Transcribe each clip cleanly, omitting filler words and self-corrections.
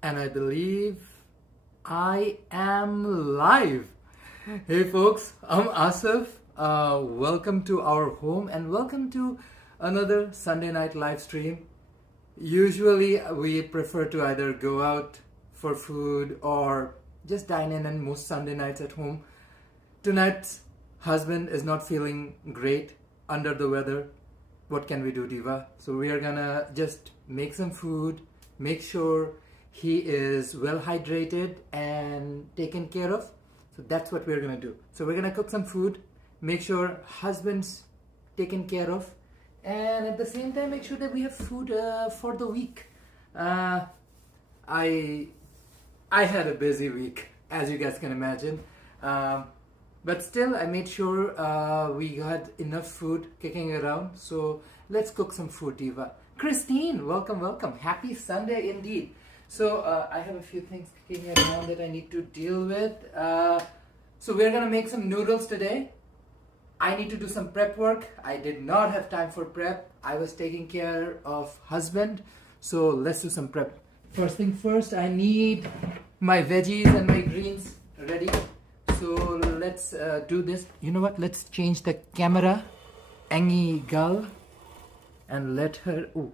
And I believe I am live. Hey folks, I'm Asif. Welcome to our home and welcome to another Sunday night live stream. Usually we prefer to either go out for food or just dine in, and most Sunday nights at home. Tonight's husband is not feeling great, under the weather. What can we do, Diva? So we are gonna just make some food, make sure he is well hydrated and taken care of. So that's what we're gonna do. So we're gonna cook some food, make sure husband's taken care of, and at the same time make sure that we have food for the week. I had a busy week, as you guys can imagine. But still, I made sure we had enough food kicking around. So let's cook some food, Diva. Christine, welcome, welcome. Happy Sunday indeed. So I have a few things kicking around that I need to deal with. So we're gonna make some noodles today. I need to do some prep work. I did not have time for prep. I was taking care of husband. So let's do some prep. First thing first, I need my veggies and my greens ready. So let's do this. You know what? Let's change the camera angle and let her do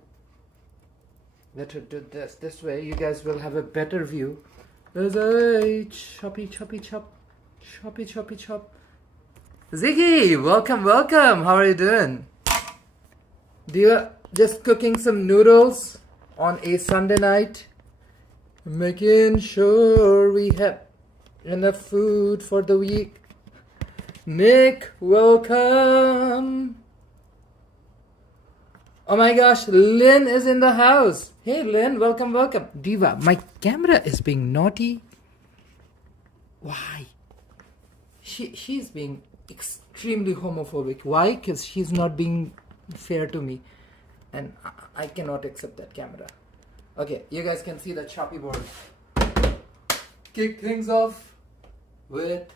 this way. You guys will have a better view. There's a choppy. Ziggy, welcome. How are you doing? Dear, just cooking some noodles on a Sunday night, making sure we have enough food for the week. Nick, welcome. Oh my gosh, Lynn is in the house. Hey Lynn, welcome. Diva, my camera is being naughty. Why? She's being extremely homophobic. Why? Because she's not being fair to me. And I cannot accept that camera. Okay, you guys can see the choppy board. Kick things off with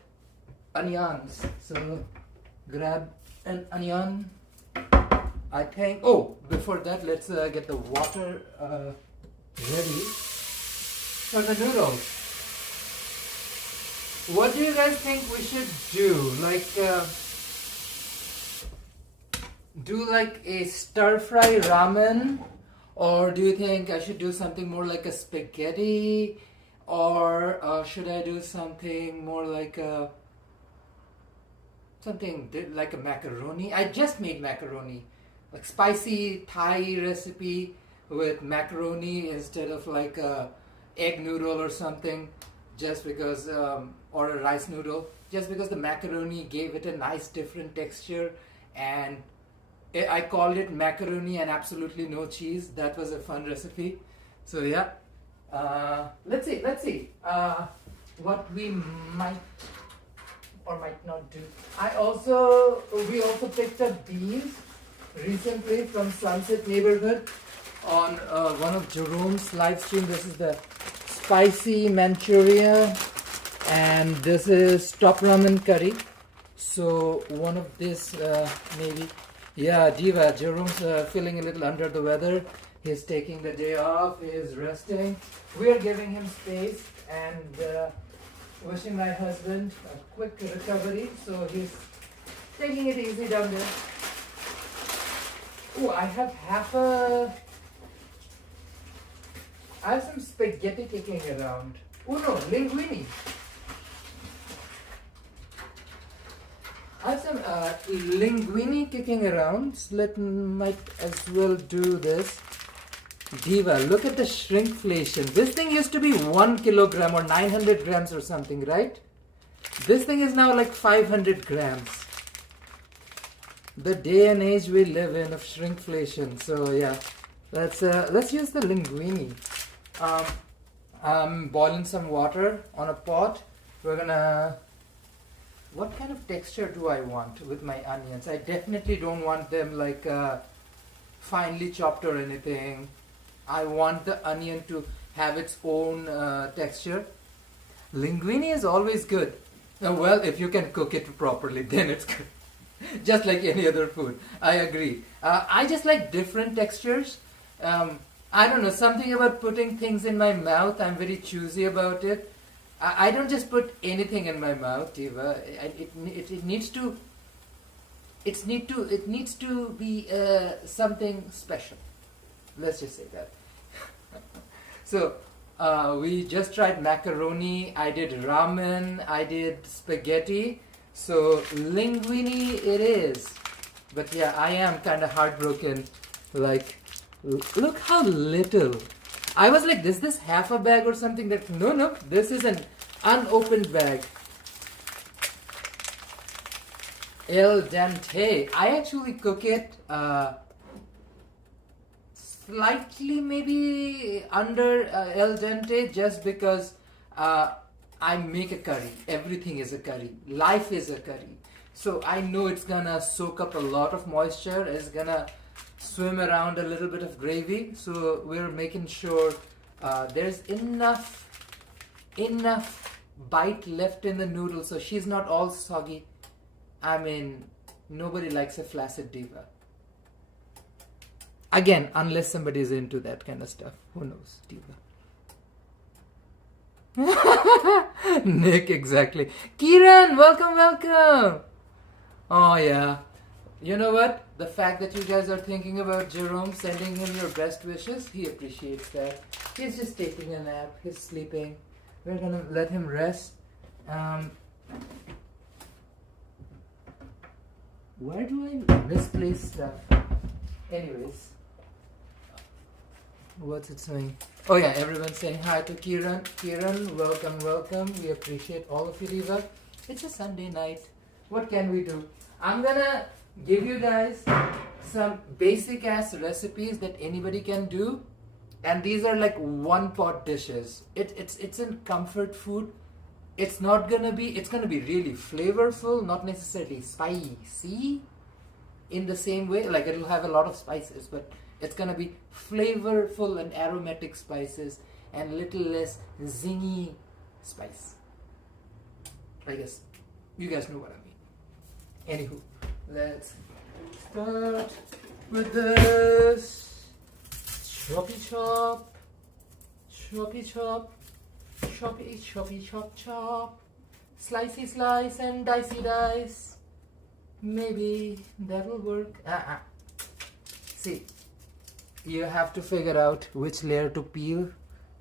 onions. So grab an onion. I think. Oh, before that, let's get the water ready for the noodles. What do you guys think we should do? Do like a stir fry ramen, or do you think I should do something more like a spaghetti? Or should I do something more like a macaroni? I just made macaroni, like spicy Thai recipe with macaroni instead of like a egg noodle or something. Just because, or a rice noodle, just because the macaroni gave it a nice different texture, and I called it macaroni and absolutely no cheese. That was a fun recipe. So yeah. Let's see what we might or might not do. We also picked up beans recently from Sunset Neighborhood on one of Jerome's live stream. This is the spicy Manchuria, and this is top ramen curry. So one of this maybe. Yeah, Diva, Jerome's feeling a little under the weather. He's taking the day off, he's resting. We are giving him space and wishing my husband a quick recovery. So he's taking it easy down there. Oh, I have some spaghetti kicking around. Oh no, linguine. I have some linguine kicking around. So might as well do this. Diva, look at the shrinkflation. This thing used to be 1 kilogram or 900 grams or something, right? This thing is now like 500 grams. The day and age we live in of shrinkflation. So yeah, let's use the linguine. I'm boiling some water on a pot. We're gonna. What kind of texture do I want with my onions? I definitely don't want them like finely chopped or anything. I want the onion to have its own texture. Linguine is always good. Well, if you can cook it properly, then it's good. Just like any other food. I agree. I just like different textures. I don't know, something about putting things in my mouth. I'm very choosy about it. I don't just put anything in my mouth, Eva. It needs to. It needs to be something special. Let's just say that. So we just tried macaroni. I did ramen. I did spaghetti. So linguine it is. But yeah, I am kind of heartbroken. Like, look how little. I was like, is this half a bag or something? That no, this is an unopened bag. El dente. I actually cook it slightly maybe under el dente just because I make a curry. Everything is a curry. Life is a curry. So I know it's gonna soak up a lot of moisture. It's gonna swim around a little bit of gravy. So we're making sure there's enough bite left in the noodle so she's not all soggy. I mean, nobody likes a flaccid diva. Again, unless somebody's into that kind of stuff. Who knows, diva. Nick, exactly. Kiran, welcome. Oh yeah. You know what? The fact that you guys are thinking about Jerome, sending him your best wishes, he appreciates that. He's just taking a nap. He's sleeping. We're gonna let him rest. Where do I misplace stuff? Anyways. What's it saying? Oh yeah, everyone's saying hi to Kiran. Kiran, welcome. We appreciate all of you, Eva. It's a Sunday night. What can we do? I'm gonna give you guys some basic ass recipes that anybody can do. And these are like one pot dishes. It's in comfort food. It's gonna be really flavorful, not necessarily spicy in the same way. Like it'll have a lot of spices, but it's gonna be flavorful and aromatic spices and little less zingy spice. I guess you guys know what I mean. Anywho, let's start with this. Choppy chop. Choppy chop. Slicey slice and dicey dice. Maybe that'll work. See, you have to figure out which layer to peel,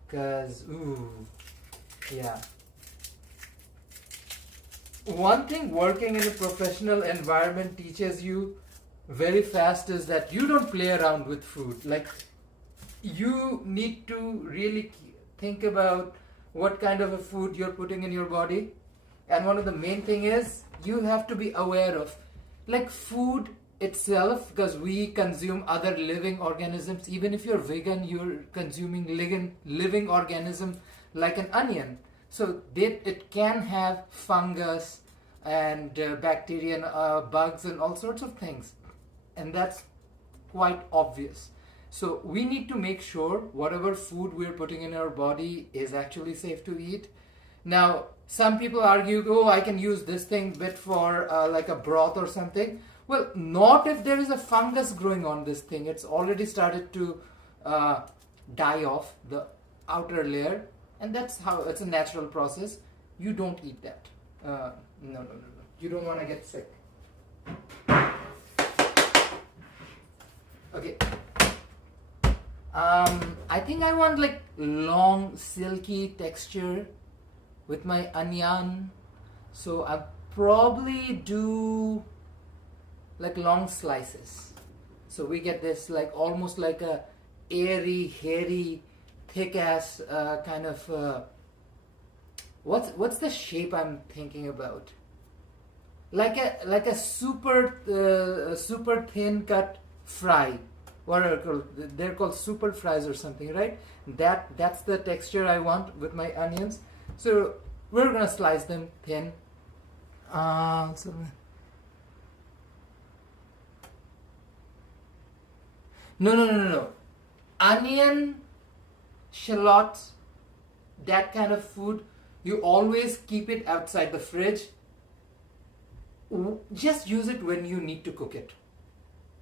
cause yeah. One thing working in a professional environment teaches you very fast is that you don't play around with food. Like, you need to really think about what kind of a food you're putting in your body. And one of the main thing is you have to be aware of like food itself, because we consume other living organisms. Even if you're vegan, you're consuming living organism like an onion. So it can have fungus and bacteria and bugs and all sorts of things. And that's quite obvious. So we need to make sure whatever food we're putting in our body is actually safe to eat. Now, some people argue, oh, I can use this thing bit for like a broth or something. Well, not if there is a fungus growing on this thing. It's already started to die off the outer layer. And that's how it's a natural process. You don't eat that. No. You don't want to get sick. Okay. I think I want like long silky texture with my onion. So I'll probably do like long slices. So we get this like almost like a airy, hairy, thick ass kind of what's the shape I'm thinking about? Like a super thin cut fry. What are they called? They're called super fries or something, right? That's the texture I want with my onions. So we're gonna slice them thin. No. Onion, shallots, that kind of food, you always keep it outside the fridge. Just use it when you need to cook it.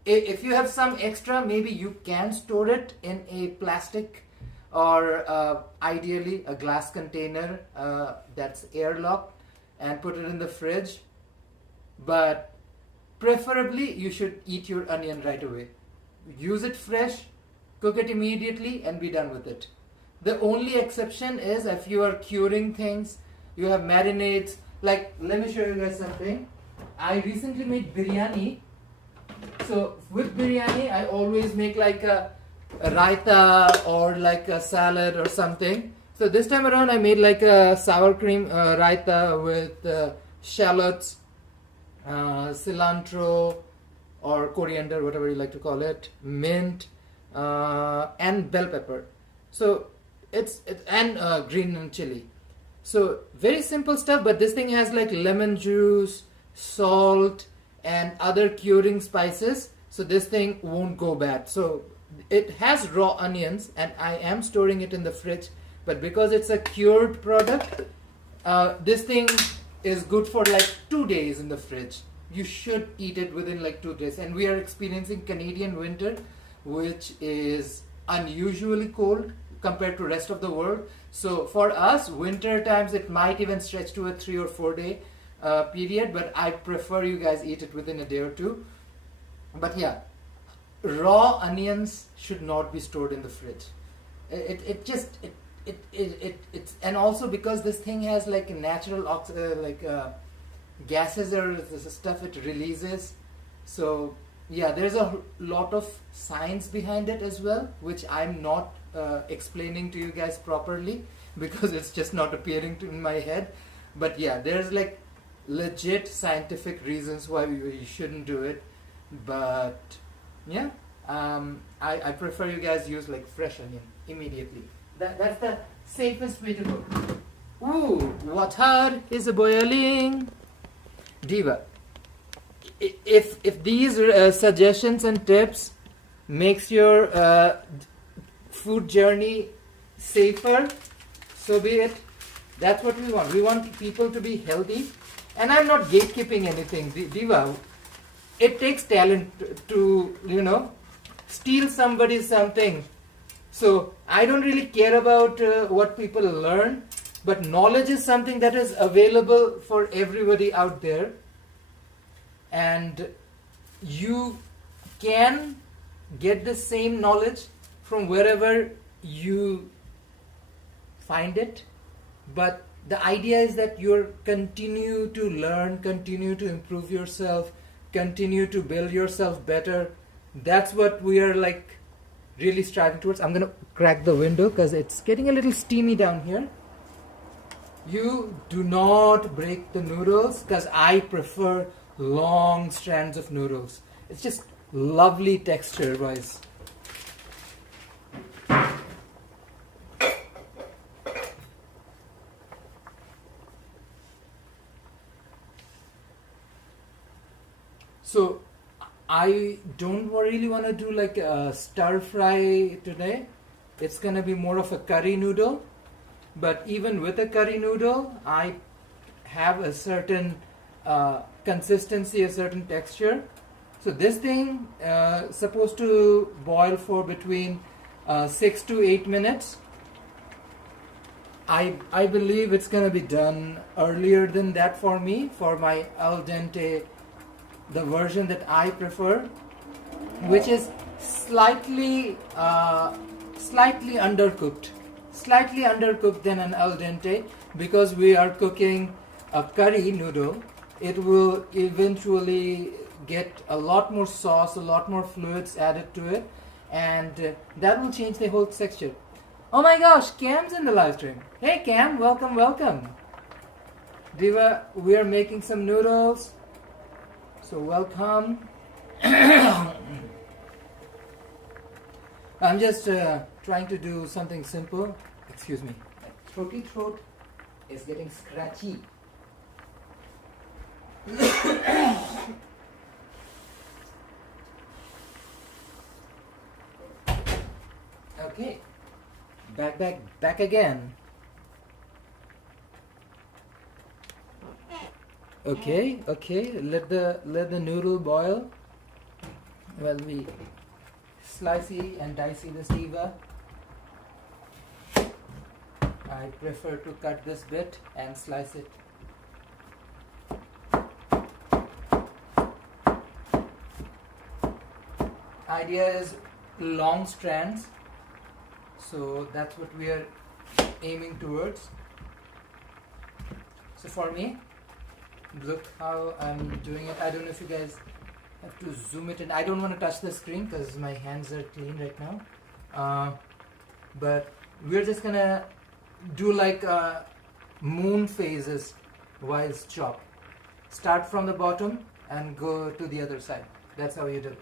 if you have some extra, maybe you can store it in a plastic or ideally a glass container that's airlocked and put it in the fridge. But preferably you should eat your onion right away. Use it fresh, cook it immediately, and be done with it. The only exception is if you are curing things, you have marinades. Like, let me show you guys something. I recently made biryani. So with biryani, I always make like a raita or like a salad or something. So this time around, I made like a sour cream raita with shallots, cilantro or coriander, whatever you like to call it, mint, and bell pepper. So and green chili. So very simple stuff, but this thing has like lemon juice, salt, and other curing spices. So this thing won't go bad. So it has raw onions, and I am storing it in the fridge. But because it's a cured product, this thing is good for like 2 days in the fridge. You should eat it within like 2 days. And we are experiencing Canadian winter, which is unusually cold compared to rest of the world. So for us, winter times, it might even stretch to a 3 or 4 day period, but I prefer you guys eat it within a day or two. But yeah, raw onions should not be stored in the fridge. It's and also because this thing has like natural gases or stuff it releases. So yeah, there's a lot of science behind it as well, which I'm not explaining to you guys properly because it's just not appearing in my head. But yeah, there's like legit scientific reasons why you shouldn't do it. But yeah, I prefer you guys use like fresh onion immediately. That's the safest way to go. Ooh, water is boiling. Diva, if these suggestions and tips makes your food journey safer, so be it. That's what we want. We want people to be healthy. And I'm not gatekeeping anything. Diva, it takes talent to, steal somebody's something. So I don't really care about what people learn, but knowledge is something that is available for everybody out there. And you can get the same knowledge from wherever you find it. But the idea is that you continue to learn, continue to improve yourself, continue to build yourself better. That's what we are like really striving towards. I'm going to crack the window because it's getting a little steamy down here. You do not break the noodles because I prefer long strands of noodles. It's just lovely texture wise. So I don't really want to do like a stir fry today. It's going to be more of a curry noodle. But even with a curry noodle, I have a certain consistency, a certain texture. So this thing supposed to boil for between 6 to 8 minutes. I believe it's going to be done earlier than that for me, for my al dente, the version that I prefer, which is slightly undercooked. Slightly undercooked than an al dente, because we are cooking a curry noodle. It will eventually get a lot more sauce, a lot more fluids added to it, and that will change the whole texture. Oh my gosh, Cam's in the live stream. Hey Cam, welcome. Diva, we are making some noodles, so welcome. I'm just trying to do something simple. Excuse me. My throat is getting scratchy. Okay. Back again. Okay. Let the noodle boil. Well, we slicey and dicey this diva. I prefer to cut this bit and slice it. Idea is long strands, so that's what we are aiming towards. So for me, look how I'm doing it. I don't know if you guys have to zoom it in. I don't want to touch the screen because my hands are clean right now. But we're just gonna do like moon phases while chop. Start from the bottom and go to the other side. That's how you do it.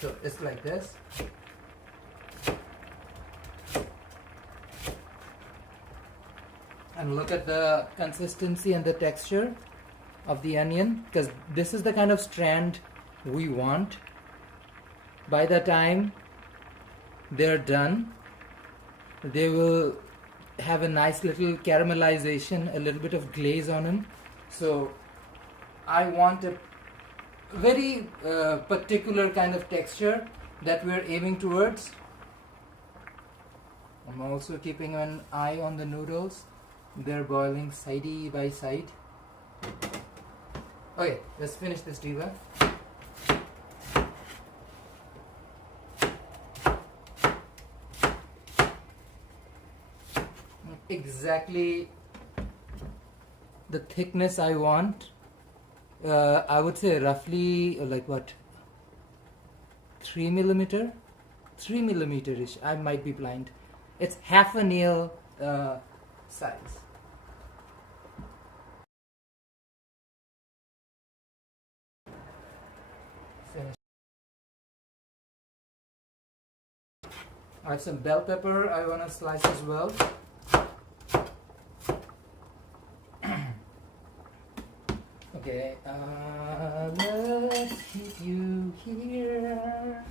So it's like this. And look at the consistency and the texture of the onion, because this is the kind of strand we want. By the time they're done, they will have a nice little caramelization, a little bit of glaze on them. So I want a very particular kind of texture that we're aiming towards. I'm also keeping an eye on the noodles. They're boiling side by side. Okay, let's finish this diva. Exactly the thickness I want. I would say roughly like what, 3 millimeter, 3 millimeter-ish. I might be blind. It's half a nail size. Finish. I have some bell pepper I want to slice as well. Okay, let's keep you here.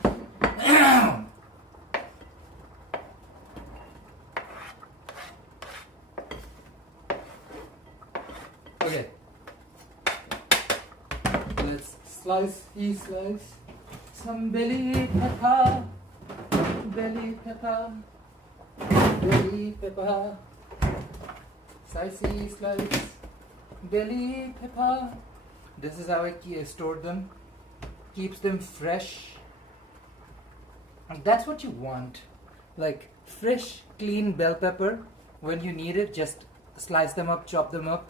Okay, let's slice some belly pepper, belly pepper, belly pepper, slicey slice. Belly pepper. This is how I stored them. Keeps them fresh. And that's what you want. Like fresh, clean bell pepper. When you need it, just slice them up, chop them up.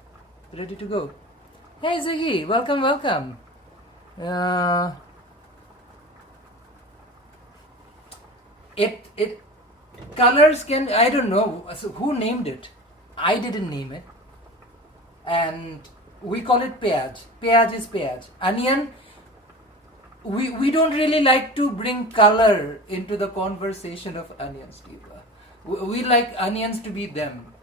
Ready to go. Hey Ziggy, welcome. It colors can, I don't know. So who named it? I didn't name it. And we call it peyaj. Peyaj is peyaj. Onion, we don't really like to bring color into the conversation of onions. We like onions to be them.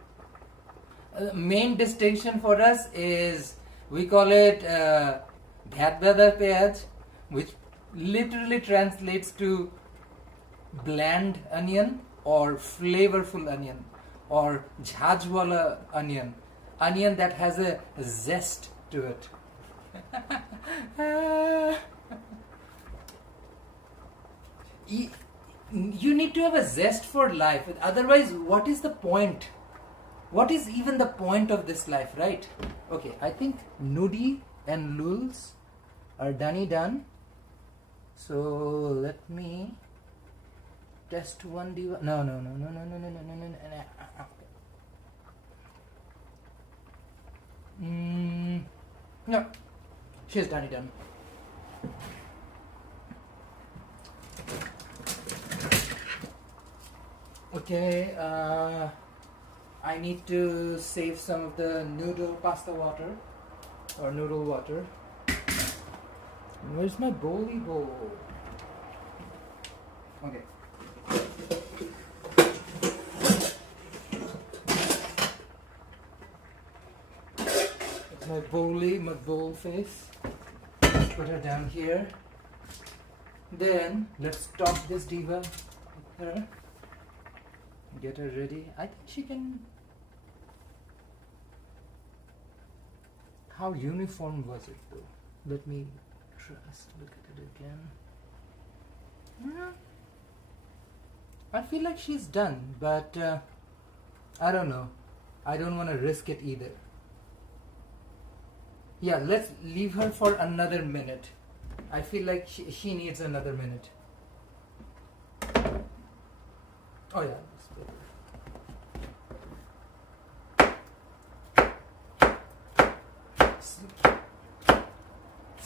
Main distinction for us is we call it bhadbada peyaj, which literally translates to bland onion or flavorful onion or jhajwala onion. Onion that has a zest to it. You need to have a zest for life. Otherwise, what is the point? What is even the point of this life, right? Okay, I think Nudi and Noodles are done. So let me test one diva. No. No, she's done. Okay, I need to save some of the noodle pasta water or noodle water. Where's my bowl? Okay. My bowl face. Let's put her down here. Then let's top this diva with her. Get her ready. I think she can. How uniform was it though? Let me just look at it again. Hmm, I feel like she's done, but I don't know. I don't want to risk it either. Yeah, let's leave her for another minute. I feel like she needs another minute. Oh yeah.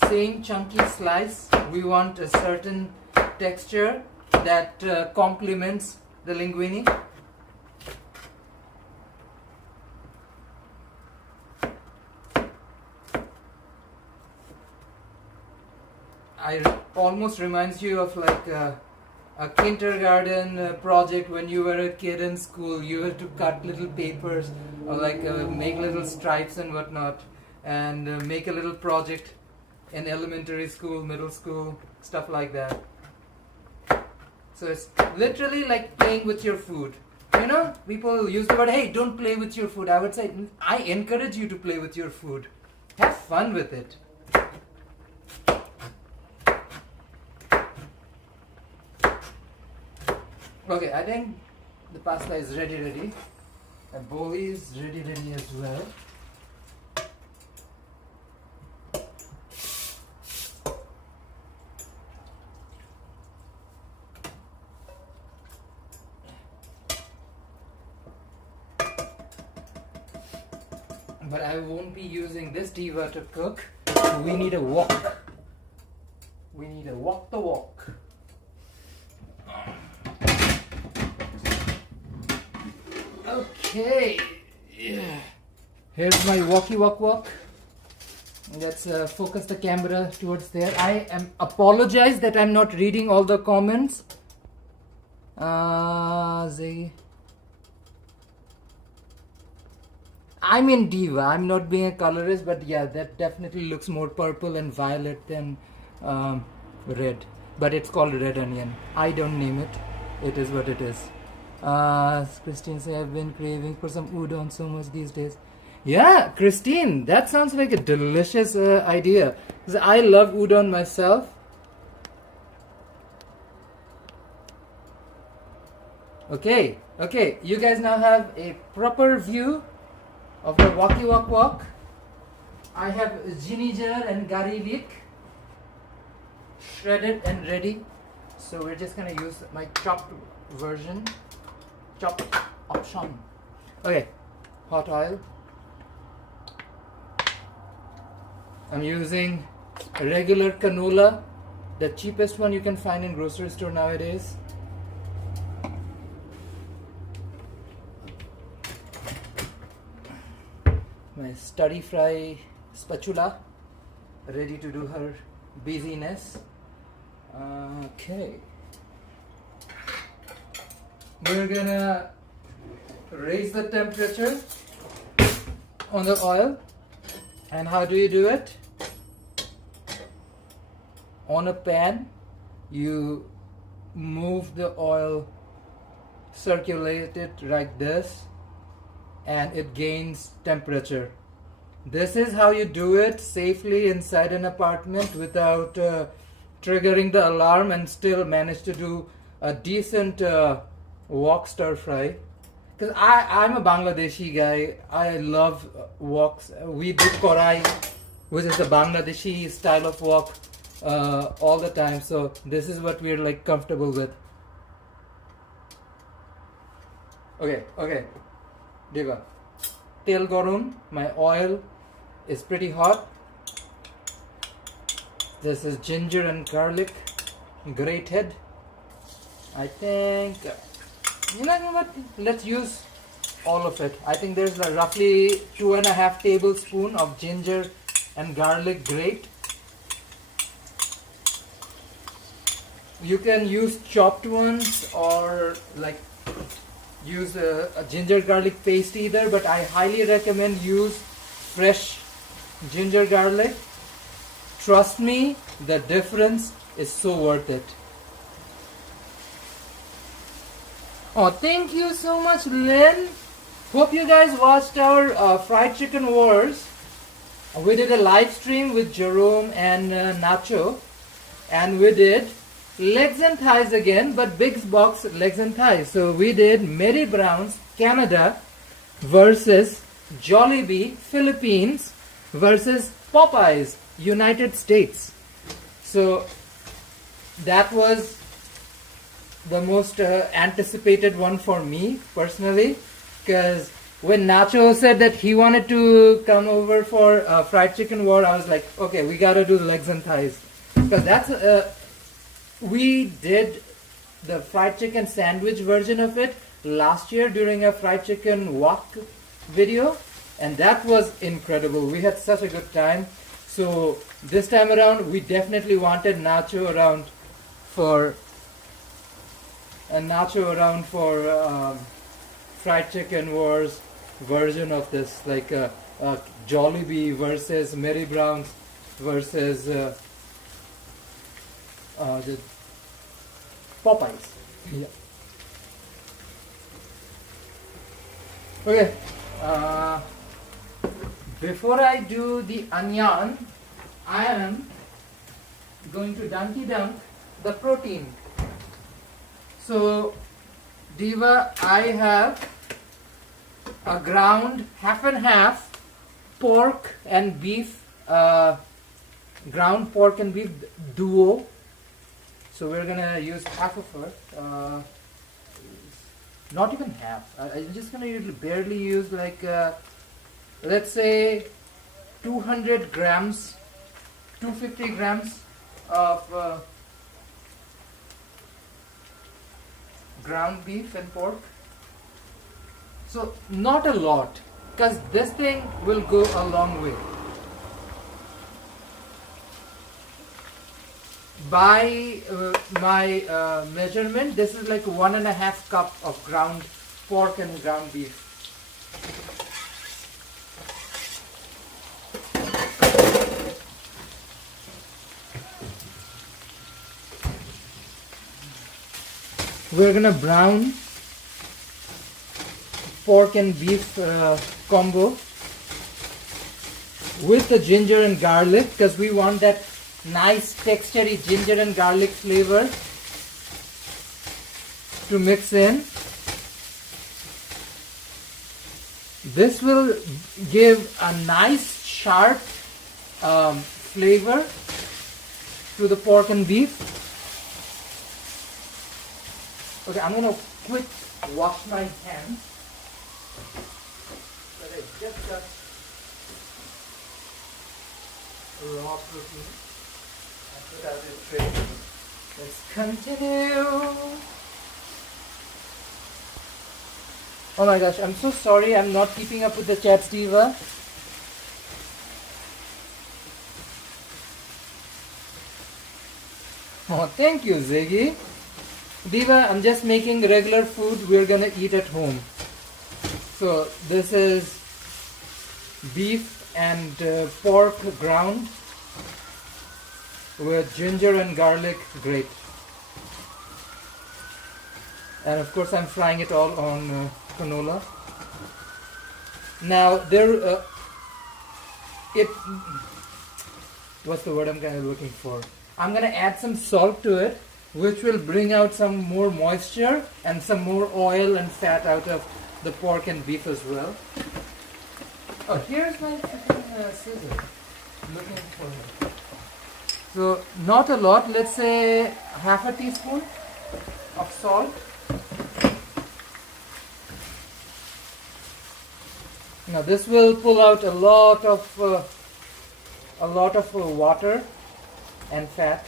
Same chunky slice. We want a certain texture that complements the linguine. Almost reminds you of like a kindergarten project when you were a kid in school. You had to cut little papers or like make little stripes and whatnot, and make a little project in elementary school, middle school, stuff like that. So it's literally like playing with your food. You know, people use the word, hey, don't play with your food. I would say, I encourage you to play with your food. Have fun with it. Okay, I think the pasta is ready. The bowl is ready as well. But I won't be using this diva to cook. We need a wok. We need to walk the walk. Okay, yeah. Here's my walkie walk. Let's focus the camera towards there. I apologize that I'm not reading all the comments. I'm in diva. I'm not being a colorist, but yeah, that definitely looks more purple and violet than red. But it's called red onion. I don't name it. It is what it is. Christine says, I've been craving for some udon so much these days. Yeah, Christine, that sounds like a delicious idea. Because I love udon myself. Okay, you guys now have a proper view of the walkie walk. I have ginger and garlic shredded and ready. So we're just gonna use my chopped version. Chopped option. Okay, hot oil. I'm using a regular canola, the cheapest one you can find in grocery store nowadays. My stir fry spatula ready to do her busyness. Okay. We're gonna raise the temperature on the oil. And how do you do it? On a pan, you move the oil, circulate it like this, and it gains temperature. This is how you do it safely inside an apartment without triggering the alarm and still manage to do a decent wok stir fry. Because I'm a Bangladeshi guy. I love woks. We do korai, which is the Bangladeshi style of wok, all the time. So this is what we're like comfortable with. Okay. Diva. Tel garam. My oil is pretty hot. This is ginger and garlic grated. I think, you know what, let's use all of it. I think there's roughly 2.5 tablespoons of ginger and garlic grate. You can use chopped ones or like use a ginger garlic paste either, but I highly recommend use fresh ginger garlic. Trust me, the difference is so worth it. Oh, thank you so much, Lynn. Hope you guys watched our fried chicken wars. We did a live stream with Jerome and Nacho, and we did legs and thighs again, but big box legs and thighs. So we did Mary Brown's Canada versus Jollibee Philippines versus Popeyes United States. So that was the most anticipated one for me personally, because when Nacho said that he wanted to come over for fried chicken war, I was like, okay, we gotta do the legs and thighs, because that's we did the fried chicken sandwich version of it last year during a fried chicken walk video, and that was incredible. We had such a good time. So this time around, we definitely wanted Nacho around for fried chicken wars version of this, like Jollibee versus Mary Brown's versus the Popeyes. Yeah. Okay. Before I do the onion, I am going to dunky dunk the protein. So, Diva, I have a ground half and half pork and beef, ground pork and beef duo. So we're gonna use half of it, not even half. I'm just gonna barely use like, let's say 200 grams, 250 grams of ground beef and pork. So not a lot, because this thing will go a long way. By my measurement, this is like 1.5 cup of ground pork and ground beef. We're gonna brown pork and beef combo with the ginger and garlic, because we want that nice textury ginger and garlic flavor to mix in. This will give a nice sharp flavor to the pork and beef. Okay, I'm gonna quick wash my hands. But I just got raw protein. I put out the tray. Let's continue. Oh my gosh, I'm so sorry I'm not keeping up with the chat, Diva. Oh, thank you, Ziggy. Diva, I'm just making regular food we're gonna eat at home. So this is beef and pork ground with ginger and garlic grate. And of course I'm frying it all on canola. Now there, what's the word I'm kind of looking for? I'm gonna add some salt to it, which will bring out some more moisture and some more oil and fat out of the pork and beef as well. Oh, here's my scissors. Looking for it. So not a lot, let's say half a teaspoon of salt. Now this will pull out a lot of water and fat.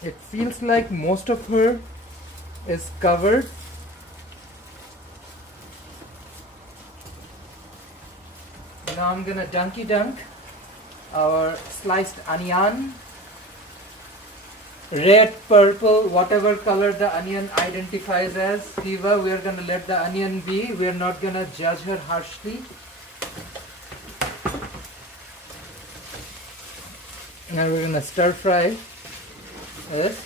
It feels like most of her is covered. Now I'm gonna dunky dunk our sliced onion. Red, purple, whatever color the onion identifies as. Diva, we're gonna let the onion be. We're not gonna judge her harshly. Now we're gonna stir fry this.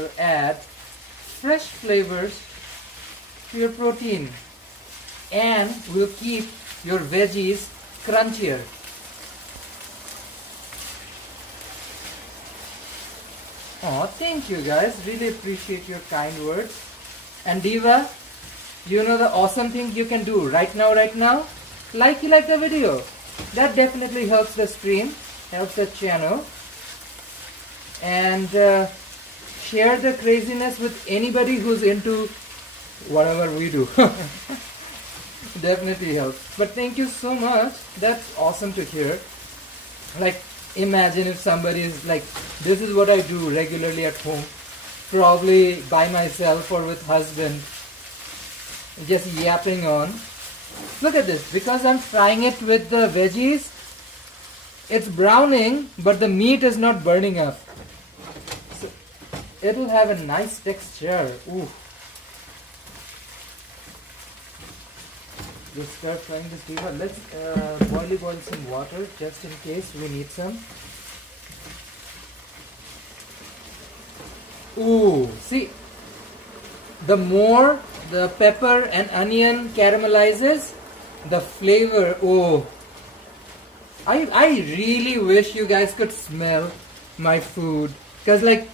to add fresh flavors to your protein and will keep your veggies crunchier. Oh, thank you guys. Really appreciate your kind words. And Diva, you know the awesome thing you can do right now, like the video. That definitely helps the stream, helps the channel. And share the craziness with anybody who's into whatever we do. Definitely helps. But thank you so much. That's awesome to hear. Like, imagine if somebody is like, this is what I do regularly at home, probably by myself or with husband, just yapping on. Look at this, because I'm frying it with the veggies, it's browning, but the meat is not burning up. So it'll have a nice texture. Ooh. Let's start frying this Diva. Let's boil some water just in case we need some. Ooh, see, the more the pepper and onion caramelizes, the flavor, oh, I really wish you guys could smell my food, because like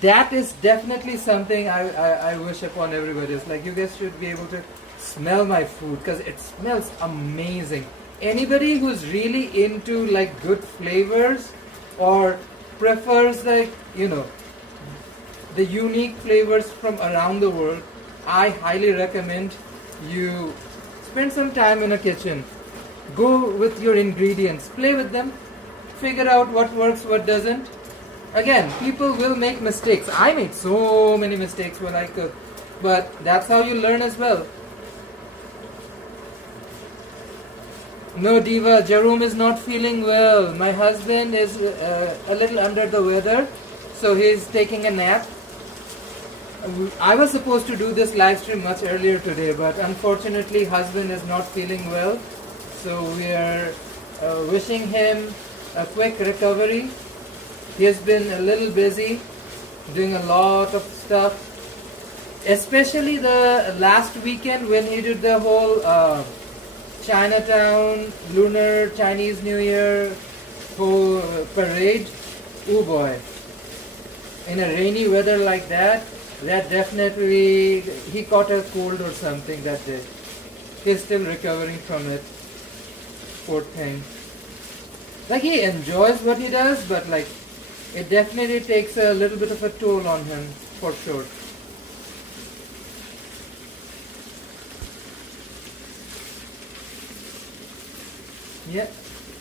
that is definitely something I wish upon everybody. It's like you guys should be able to smell my food, because it smells amazing. Anybody who's really into like good flavors or prefers like, you know, the unique flavors from around the world, I highly recommend you spend some time in a kitchen. Go with your ingredients, play with them, figure out what works, what doesn't. Again, people will make mistakes. I made so many mistakes when I cook, but that's how you learn as well. No, Diva, Jerome is not feeling well. My husband is a little under the weather, so he's taking a nap. I was supposed to do this live stream much earlier today, but unfortunately husband is not feeling well, so we are wishing him a quick recovery. He has been a little busy doing a lot of stuff, especially the last weekend when he did the whole Chinatown Lunar Chinese New Year whole parade. Oh boy, in a rainy weather like that, that definitely, he caught a cold or something that day. He's still recovering from it. Poor thing. Like, he enjoys what he does, but like, it definitely takes a little bit of a toll on him, for sure. Yeah,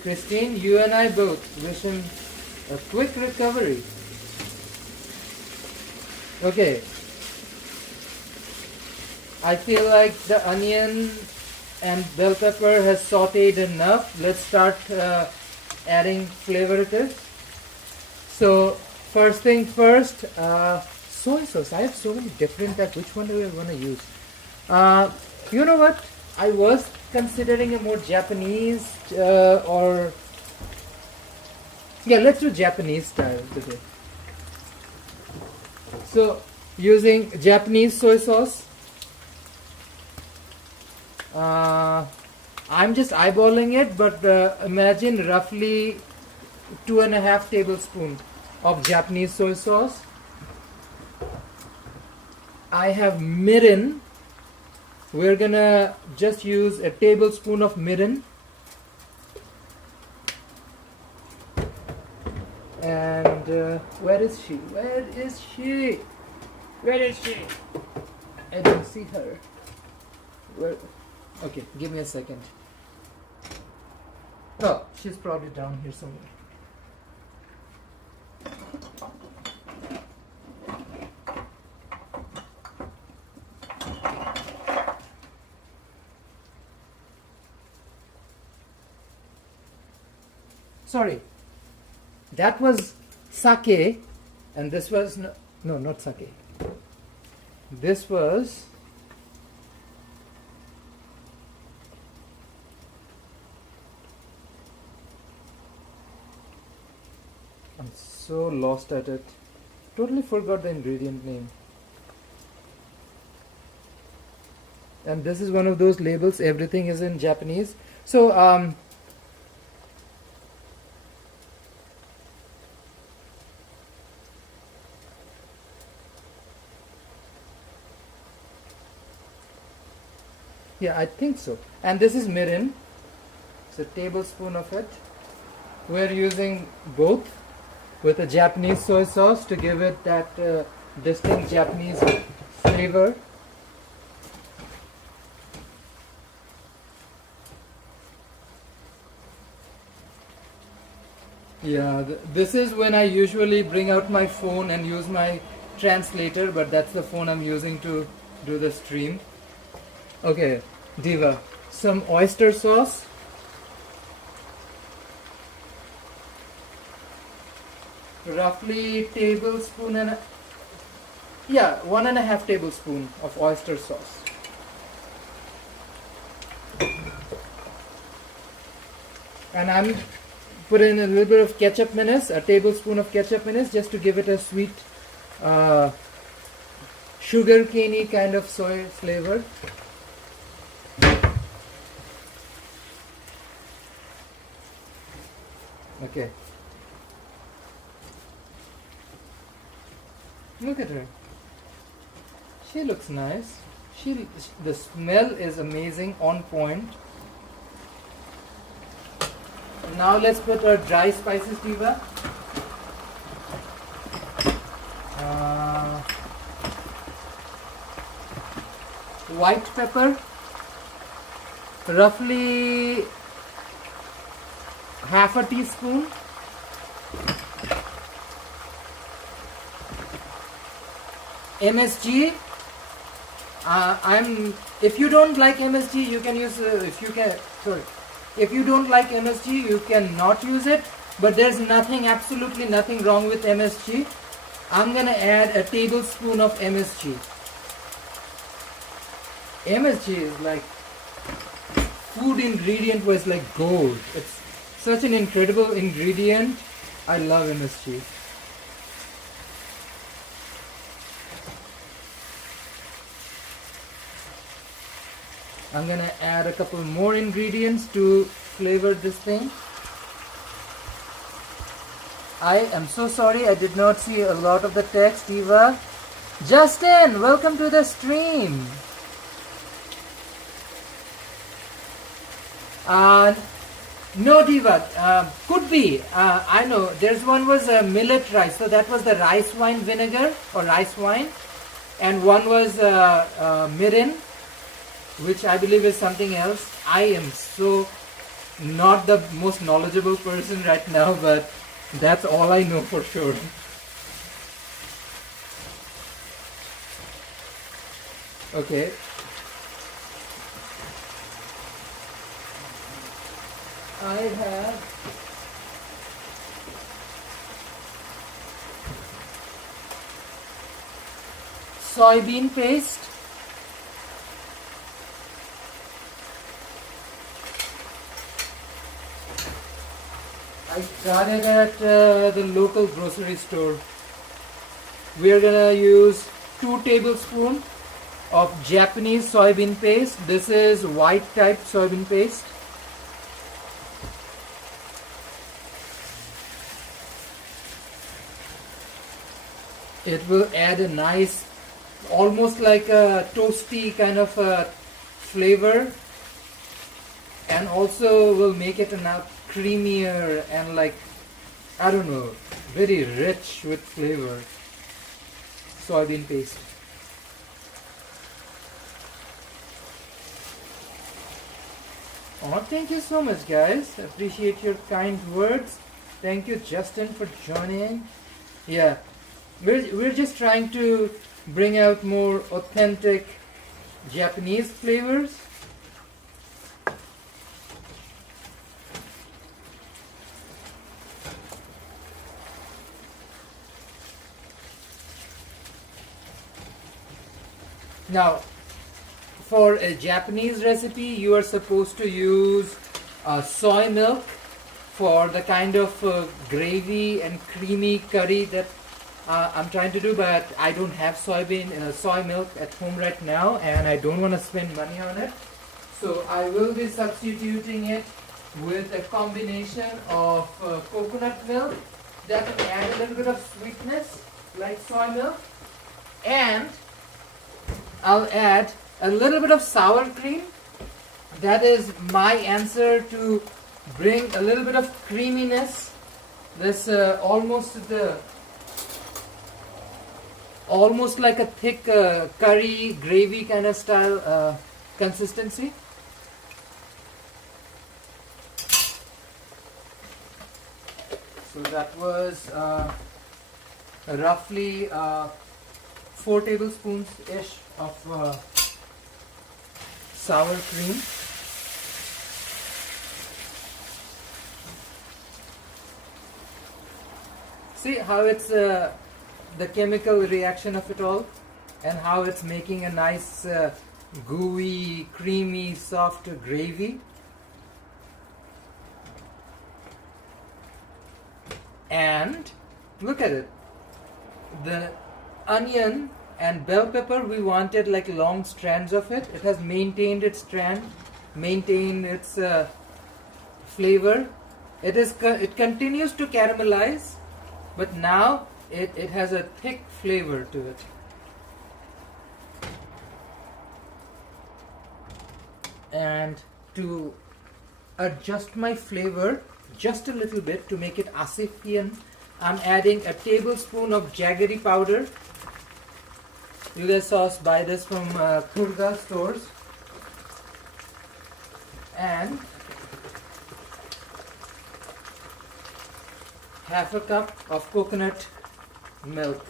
Christine, you and I both wish him a quick recovery. Okay, I feel like the onion and bell pepper has sauteed enough. Let's start adding flavor to it. So first thing first, soy sauce. I have so many different types. Which one do I want to use? You know what? I was considering a more Japanese or yeah, let's do Japanese style today. So using Japanese soy sauce, I'm just eyeballing it, but imagine roughly 2.5 tablespoons of Japanese soy sauce. I have mirin. We're gonna just use a tablespoon of mirin. And where is she? Where is she? Where is she? I don't see her. Where? Okay, give me a second. Oh, she's probably down here somewhere. Sorry, that was sake, and this was no, not sake. This was I'm so lost at it. Totally forgot the ingredient name. And this is one of those labels, everything is in Japanese. So yeah, I think so. And this is mirin. It's a tablespoon of it. We're using both with a Japanese soy sauce to give it that distinct Japanese flavor. Yeah, this is when I usually bring out my phone and use my translator, but that's the phone I'm using to do the stream. Okay, Diva, some oyster sauce. Roughly tablespoon and 1.5 tablespoon of oyster sauce. And I'm putting a little bit of ketchup mayonnaise, a tablespoon of ketchup mayonnaise, just to give it a sweet, sugar caney kind of soy flavor. Okay. Look at her. She looks nice. The smell is amazing, on point. Now let's put our dry spices, Diva. White pepper, roughly half a teaspoon. MSG. If you don't like MSG, you can use. If you don't like MSG, you cannot use it. But there's absolutely nothing wrong with MSG. I'm gonna add a tablespoon of MSG. MSG is like food ingredient was like gold. It's such an incredible ingredient. I love MSG. I'm gonna add a couple more ingredients to flavor this thing. I am so sorry I did not see a lot of the text, Eva. Justin, welcome to the stream. No, Diva, could be. I know there's one was millet rice, so that was the rice wine vinegar or rice wine, and one was mirin, which I believe is something else. I am so not the most knowledgeable person right now, but that's all I know for sure. Okay. I have soybean paste. I got it at the local grocery store. We are gonna use 2 tablespoons of Japanese soybean paste. This is white type soybean paste. It will add a nice, almost like a toasty kind of flavor, and also will make it enough creamier and like, I don't know, very rich with flavor. Soybean paste. Oh, thank you so much, guys. Appreciate your kind words. Thank you, Justin, for joining. Yeah, we're just trying to bring out more authentic Japanese flavors. Now, for a Japanese recipe, you are supposed to use soy milk for the kind of gravy and creamy curry that I'm trying to do, but I don't have soy milk at home right now, and I don't want to spend money on it. So I will be substituting it with a combination of coconut milk that will add a little bit of sweetness like soy milk, and I'll add a little bit of sour cream. That is my answer to bring a little bit of creaminess. This almost like a thick curry gravy kind of style consistency. So that was roughly 4 tablespoons ish of sour cream. See how it's the chemical reaction of it all, and how it's making a nice gooey, creamy, soft gravy. And look at it. The onion and bell pepper, we wanted like long strands of it. It has maintained its strand, maintained its flavor. It continues to caramelize, but now it has a thick flavor to it. And to adjust my flavor just a little bit to make it Asifian, I'm adding a tablespoon of jaggery powder. You guys saw us buy this from Kurga stores. And half a cup of coconut milk.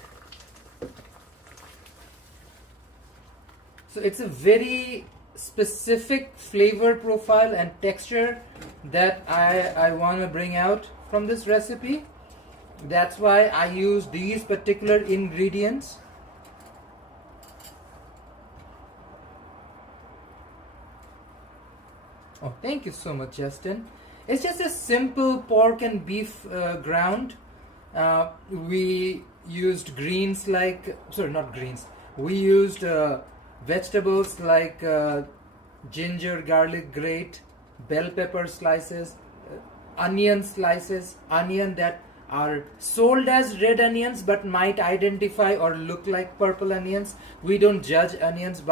So it's a very specific flavor profile and texture that I want to bring out from this recipe. That's why I use these particular ingredients. Oh, thank you so much, Justin. It's just a simple pork and beef ground. We used greens like, sorry, not greens. We used vegetables like ginger, garlic grate, bell pepper slices, onion slices, onion that are sold as red onions but might identify or look like purple onions. We don't judge onions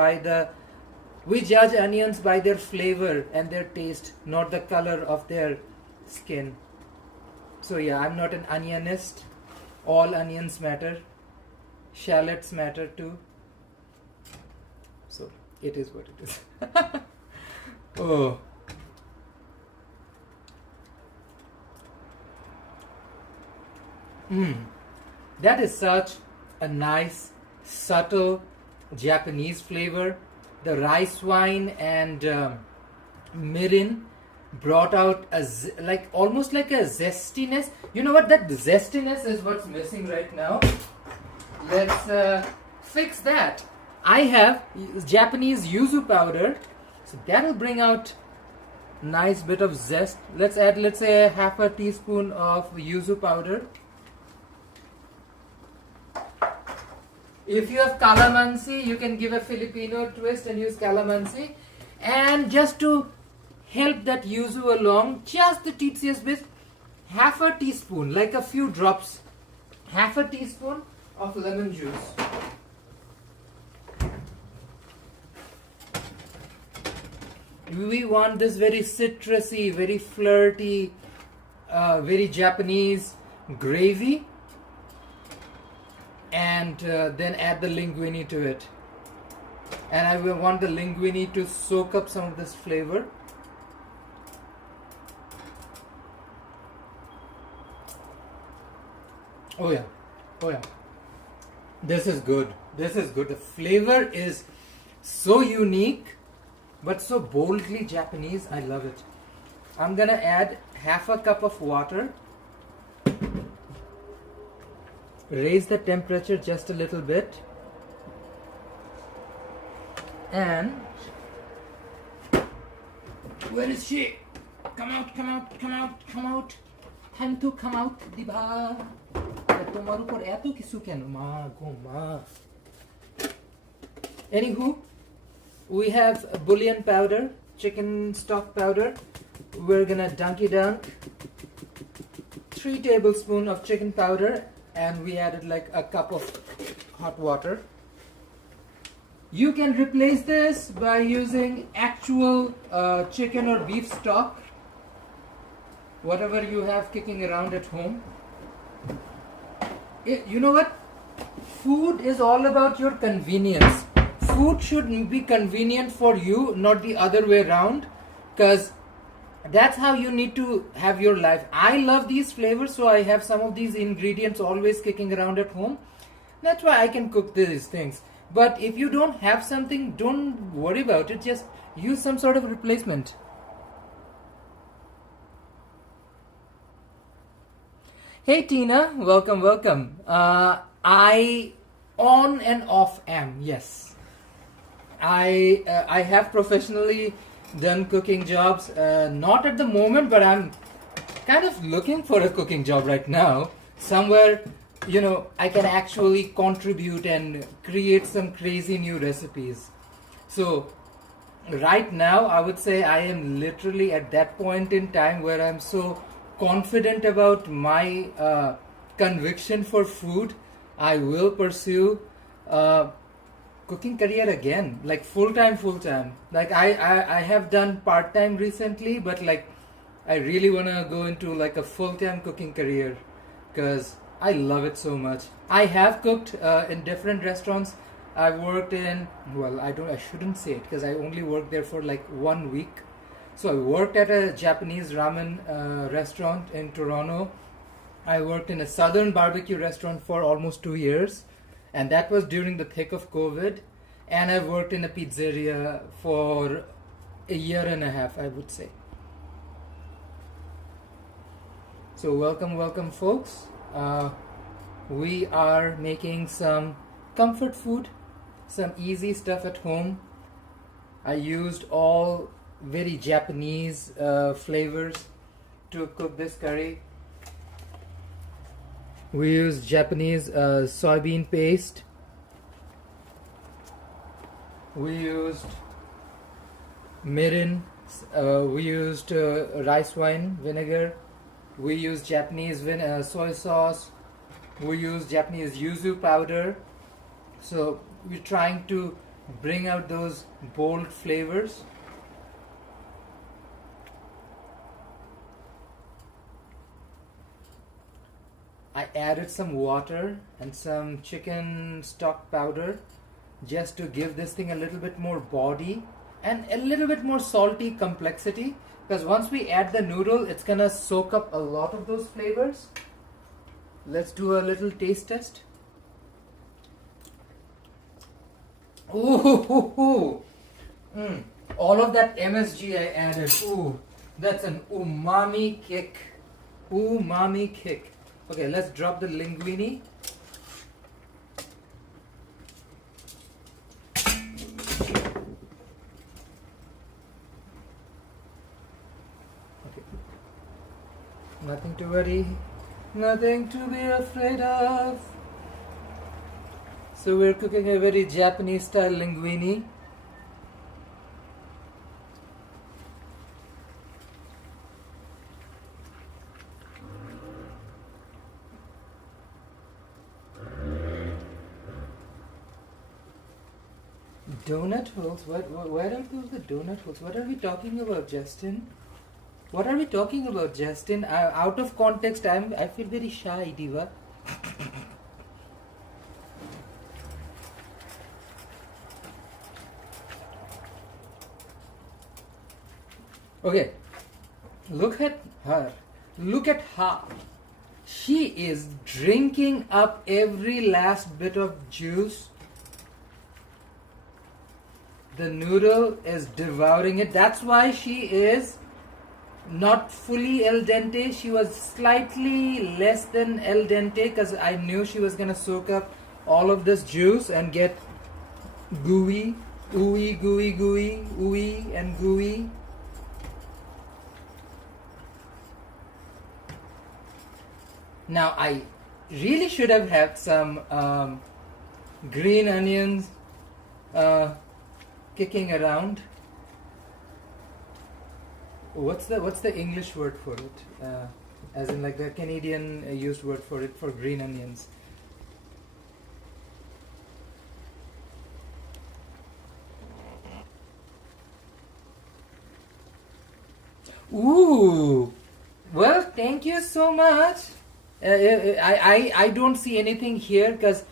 we judge onions by their flavor and their taste, not the color of their skin. So yeah, I'm not an onionist. All onions matter. Shallots matter too. So it is what it is. Oh. That is such a nice, subtle Japanese flavor. The rice wine and mirin brought out almost like a zestiness. You know what? That zestiness is what's missing right now. Let's fix that. I have Japanese yuzu powder, so that'll bring out nice bit of zest. Let's add, let's say, half a teaspoon of yuzu powder. If you have calamansi, you can give a Filipino twist and use calamansi. And just to help that yuzu along, just the teeniest bit, half a teaspoon, like a few drops, half a teaspoon of lemon juice. We want this very citrusy, very flirty, very Japanese gravy. And then add the linguine to it. And I will want the linguine to soak up some of this flavor. Oh yeah, oh yeah. This is good. This is good. The flavor is so unique, but so boldly Japanese. I love it. I'm gonna add half a cup of water. Raise the temperature just a little bit, and where is she? Come out, come out, come out, come out. Time to come out, Diba. তোমার উপর এত কিছু কেন মা গো মা Anywho, we have bouillon powder, chicken stock powder. We're gonna dunky dunk 3 tablespoons of chicken powder, and we added like a cup of hot water. You can replace this by using actual chicken or beef stock, whatever you have kicking around at home. You know what? Food is all about your convenience. Food should be convenient for you, not the other way around, because that's how you need to have your life. I love these flavors, so I have some of these ingredients always kicking around at home. That's why I can cook these things. But if you don't have something, don't worry about it. Just use some sort of replacement. Hey Tina, welcome, welcome. I on and off am, yes. I have professionally done cooking jobs, not at the moment, but I'm kind of looking for a cooking job right now. Somewhere, you know, I can actually contribute and create some crazy new recipes. So, right now, I would say I am literally at that point in time where I'm so confident about my conviction for food. I will pursue cooking career again, like full time. Like I have done part time recently, but like I really want to go into like a full time cooking career because I love it so much. I have cooked in different restaurants. I worked in, well, I shouldn't say it because I only worked there for like 1 week. So I worked at a Japanese ramen restaurant in Toronto. I worked in a southern barbecue restaurant for almost 2 years. And that was during the thick of COVID. And I've worked in a pizzeria for a year and a half, I would say. So welcome folks. We are making some comfort food, some easy stuff at home. I used all very Japanese flavors to cook this curry. We used Japanese soybean paste. We used mirin. We used rice wine vinegar. We used Japanese soy sauce. We used Japanese yuzu powder. So we're trying to bring out those bold flavors. I added some water and some chicken stock powder just to give this thing a little bit more body and a little bit more salty complexity, because once we add the noodle, it's gonna soak up a lot of those flavors. Let's do a little taste test. Ooh, all of that MSG I added. Ooh, that's an umami kick. Umami kick. Okay, let's drop the linguine. Okay. Nothing to worry, nothing to be afraid of. So we're cooking a very Japanese style linguine. Donut holes? Where are those the donut holes? What are we talking about, Justin? What are we talking about, Justin? Out of context, I feel very shy, Diva. Okay, look at her. Look at her. She is drinking up every last bit of juice. The noodle is devouring it. That's why she is not fully al dente. She was slightly less than al dente because I knew she was going to soak up all of this juice and get gooey, ooey and gooey. Now I really should have had some green onions kicking around. What's the English word for it? As in like the Canadian used word for it, for green onions. Ooh, well, thank you so much. I don't see anything here because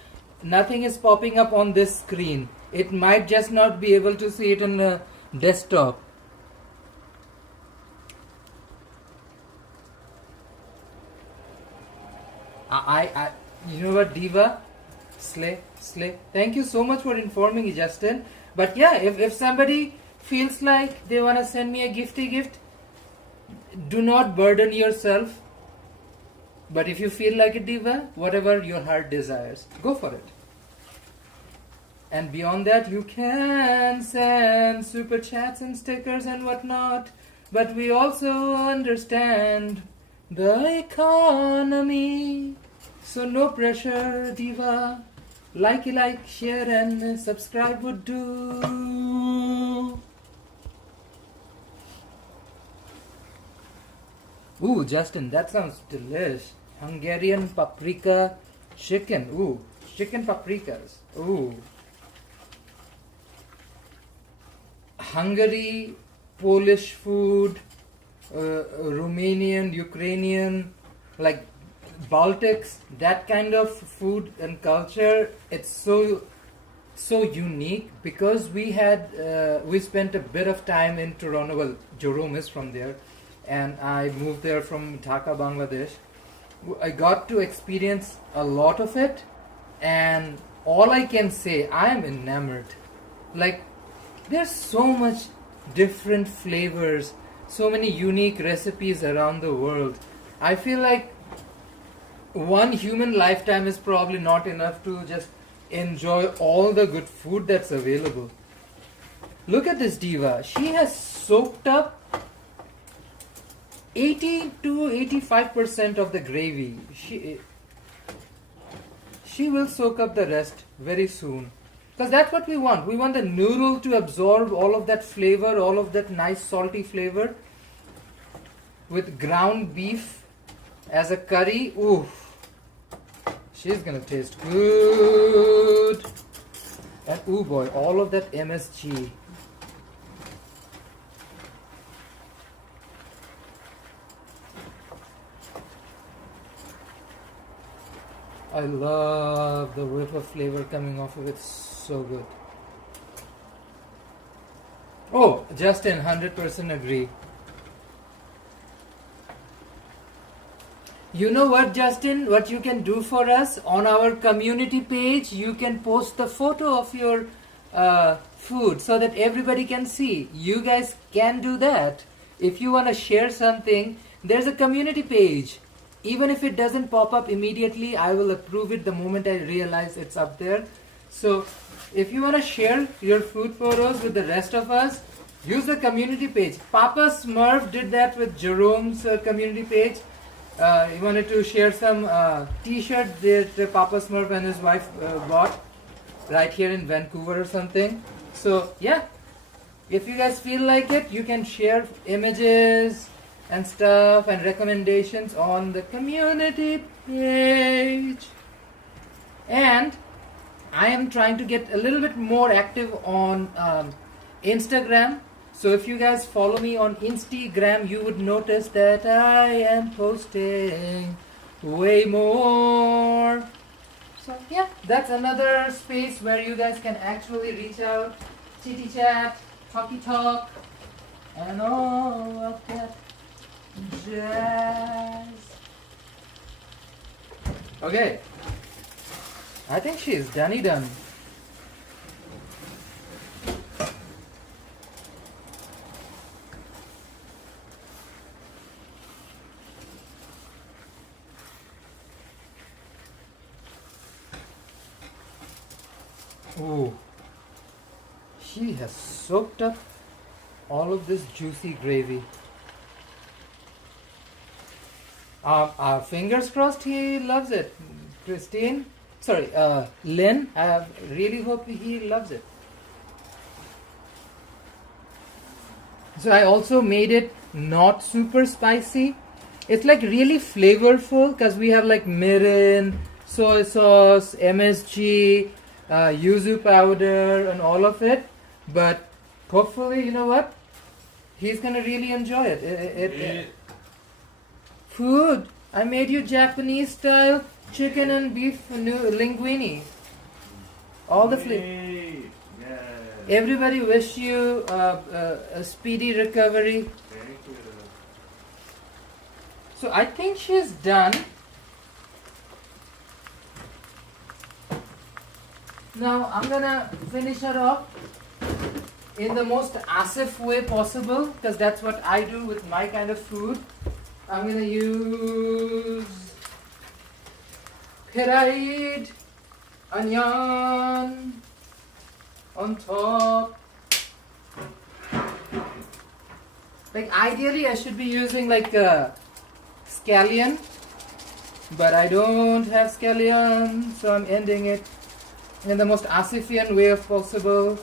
nothing is popping up on this screen. It might just not be able to see it on the desktop. You know what, Diva? Slay. Thank you so much for informing me, Justin. But yeah, if somebody feels like they want to send me a gifty gift, do not burden yourself. But if you feel like it, Diva, whatever your heart desires, go for it. And beyond that, you can send super chats and stickers and whatnot. But we also understand the economy. So no pressure, Diva. Like, share and subscribe would do. Ooh, Justin, that sounds delish. Hungarian paprika chicken. Ooh, chicken paprikas. Ooh. Hungary, Polish food, Romanian, Ukrainian, like Baltics, that kind of food and culture, it's so unique because we spent a bit of time in Toronto. Well, Jerome is from there, and I moved there from Dhaka, Bangladesh. I got to experience a lot of it, and all I can say, I am enamored. Like, there's so much different flavors, so many unique recipes around the world. I feel like one human lifetime is probably not enough to just enjoy all the good food that's available. Look at this Diva. She has soaked up 80 to 85% of the gravy. She will soak up the rest very soon. Because that's what we want. We want the noodle to absorb all of that flavor, all of that nice salty flavor. With ground beef as a curry, oof. She's gonna taste good. And ooh boy, all of that MSG. I love the whiff of flavor coming off of it. So good. Oh, Justin, 100% agree. You know what, Justin? What you can do for us on our community page, you can post the photo of your food so that everybody can see. You guys can do that. If you want to share something, there's a community page. Even if it doesn't pop up immediately, I will approve it the moment I realize it's up there. So if you want to share your food photos with the rest of us, use the community page. Papa Smurf did that with Jerome's community page. He wanted to share some t-shirt that Papa Smurf and his wife bought right here in Vancouver or something. So yeah, if you guys feel like it, you can share images and stuff and recommendations on the community page. And I am trying to get a little bit more active on Instagram. So if you guys follow me on Instagram, you would notice that I am posting way more. So yeah, that's another space where you guys can actually reach out, chitty chat, talky talk, and all of that jazz. Okay, I think she is done. Ooh, she has soaked up all of this juicy gravy. Fingers crossed he loves it. Christine. Sorry, Lynn. I really hope he loves it. So I also made it not super spicy. It's like really flavorful because we have like mirin, soy sauce, MSG, yuzu powder, and all of it. But hopefully, you know what? He's gonna really enjoy it. Food. I made you Japanese style chicken and beef linguine. All the flavors. Everybody wish you a speedy recovery. Thank you. So I think she's done. Now I'm gonna finish her off in the most asif way possible because that's what I do with my kind of food. I'm gonna use fried onion on top. Like ideally I should be using like a scallion, but I don't have scallion, so I'm ending it in the most Asifian way of possible,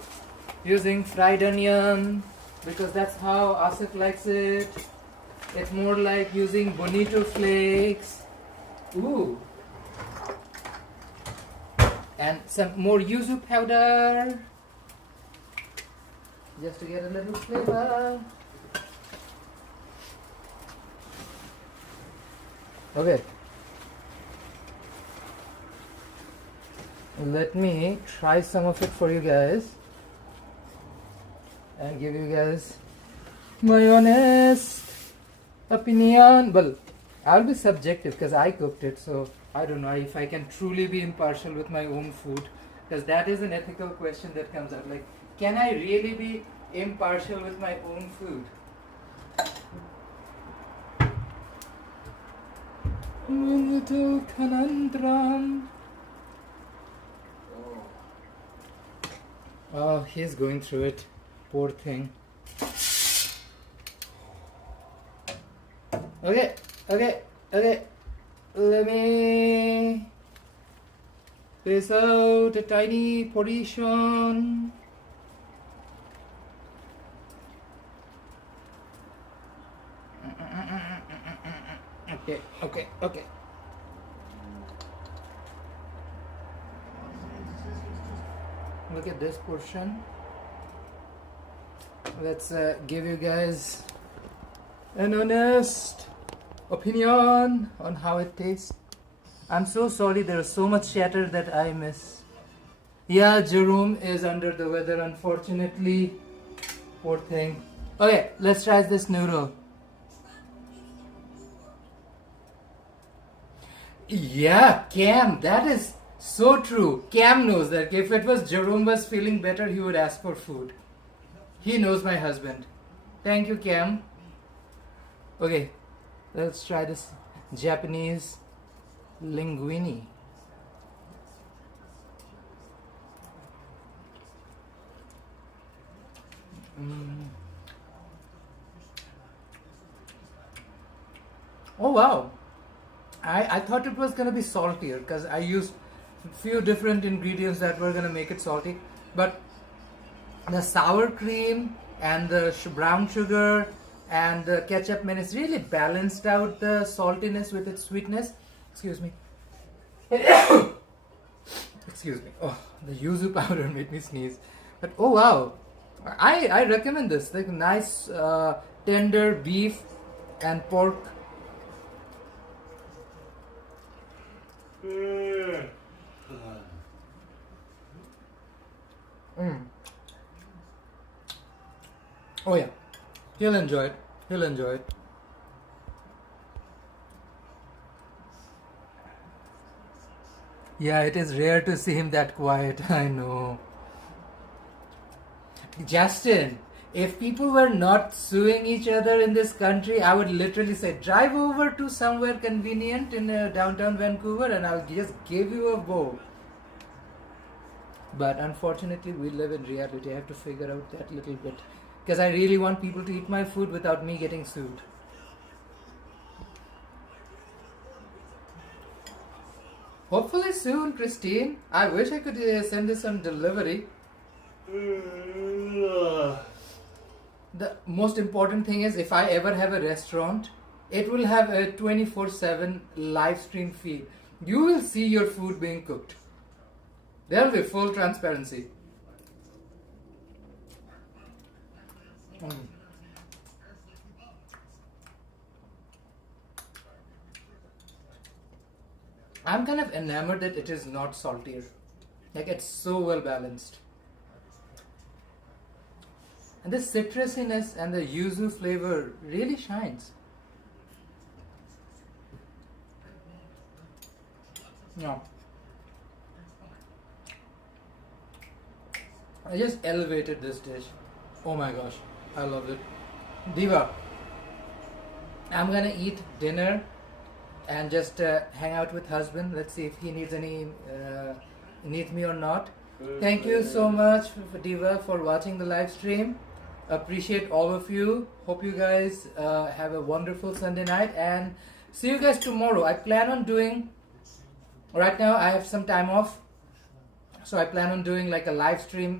using fried onion because that's how Asif likes it. It's more like using bonito flakes. Ooh. And some more yuzu powder just to get a little flavor. Okay. Let me try some of it for you guys and give you guys my honest opinion. Well, I'll be subjective because I cooked it, so I don't know if I can truly be impartial with my own food, because that is an ethical question that comes up. Like, can I really be impartial with my own food? Little conundrum. Oh, he's going through it. Poor thing. Okay. Let me space out a tiny portion. Okay. Look at this portion. Let's give you guys an honest opinion on how it tastes. I'm so sorry, there is so much chatter that I miss. Yeah, Jerome is under the weather, unfortunately. Poor thing. Okay, let's try this noodle. Yeah, Cam, that is so true. Cam knows that if it was Jerome was feeling better, he would ask for food. He knows my husband. Thank you, Cam. Okay, let's try this Japanese linguine. Oh wow, I thought it was gonna be saltier because I used few different ingredients that were gonna make it salty, but the sour cream and the brown sugar and the ketchup mayonnaise really balanced out the saltiness with its sweetness. Excuse me. Excuse me. Oh, the yuzu powder made me sneeze. But oh wow, I recommend this. Like nice tender beef and pork. Oh yeah, he'll enjoy it. Yeah, it is rare to see him that quiet. I know. Justin, if people were not suing each other in this country, I would literally say, drive over to somewhere convenient in downtown Vancouver and I'll just give you a bow. But unfortunately, we live in reality. I have to figure out that little bit. Because I really want people to eat my food without me getting sued. Hopefully soon, Christine. I wish I could send this on delivery. The most important thing is if I ever have a restaurant, it will have a 24/7 live stream feed. You will see your food being cooked. There will be full transparency. I'm kind of enamored that it is not saltier. Like, it's so well balanced. And the citrusiness and the yuzu flavor really shines. No. I just elevated this dish. Oh my gosh, I love it. Diva, I'm gonna eat dinner and just hang out with husband. Let's see if he needs needs me or not. Thank you so much, Diva, for watching the live stream. Appreciate all of you. Hope you guys have a wonderful Sunday night, and see you guys tomorrow. I plan on doing, right now I have some time off, so I plan on doing like a live stream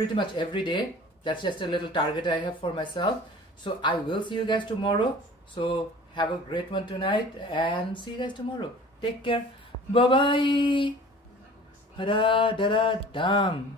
pretty much every day. That's just a little target I have for myself. So I will see you guys tomorrow. So have a great one tonight, and see you guys tomorrow. Take care. Bye bye. Hada dada dam.